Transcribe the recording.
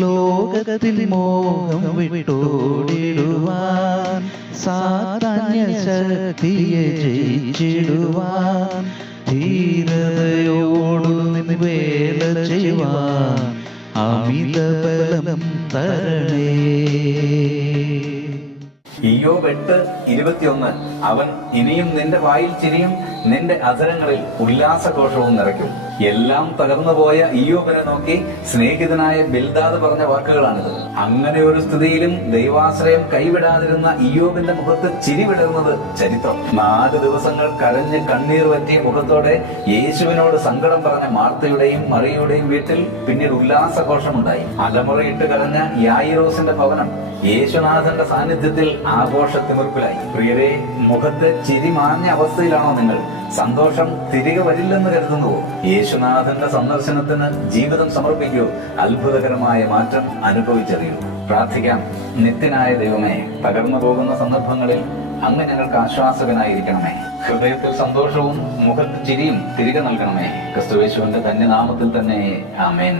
ലോകത്തിൽ മോഹം വിട്ടോടിടുവാൻ സാധാന്യ ശക്തിയെ ജയിച്ചിടുവാൻ ധീരതയോടു നിന്ന് വേല ചെയ്യുവാൻ അമിതബലം തരണേ ഇരുപത്തിയൊന്ന് അവൻ ഇനിയും നിന്റെ വായിൽ ചിരിയും നിന്റെ അധരങ്ങളിൽ ഉല്ലാസഘോഷവും നിറയ്ക്കും എല്ലാം തകർന്നു പോയ ഈയോബിനെ നോക്കി സ്നേഹിതനായ ബിൽദാദ് പറഞ്ഞ വാക്കുകളാണിത് അങ്ങനെ ഒരു സ്ഥിതിയിലും ദൈവാശ്രയം കൈവിടാതിരുന്ന ഇയോബിന്റെ മുഖത്ത് ചിരി വിടർന്നത് ചരിത്രം നാല് ദിവസങ്ങൾ കരഞ്ഞ് കണ്ണീർ പറ്റിയ മുഖത്തോടെ യേശുവിനോട് സങ്കടം പറഞ്ഞ മാർത്തയുടെയും മറിയുടെയും വീട്ടിൽ പിന്നീട് ഉല്ലാസഘോഷമുണ്ടായി അലമുറയിട്ട് കരഞ്ഞ യായിറോസിന്റെ ഭവനം യേശുനാഥന്റെ സാന്നിധ്യത്തിൽ ആഘോഷത്തിമുറിപ്പിലായി പ്രിയരെ മുഖത്ത് ചിരി മാഞ്ഞ അവസ്ഥയിലാണോ നിങ്ങൾ സന്തോഷം തിരികെ വരില്ലെന്ന് കരുതുന്നു യേശുനാഥന്റെ സന്ദർശനത്തിന് ജീവിതം സമർപ്പിക്കൂ അത്ഭുതകരമായ മാറ്റം അനുഭവിച്ചറിയൂ പ്രാർത്ഥിക്കാം നിത്യനായ ദൈവമേ തകർന്നു പോകുന്ന സന്ദർഭങ്ങളിൽ അങ്ങ് ഞങ്ങൾക്ക് ആശ്വാസകനായിരിക്കണമേ ഹൃദയത്തിൽ സന്തോഷവും മുഖത്ത് ചിരിയും തിരികെ നൽകണമേ ക്രിസ്തുവേശുവിന്റെ ധന്യനാമത്തിൽ തന്നെ ആമേൻ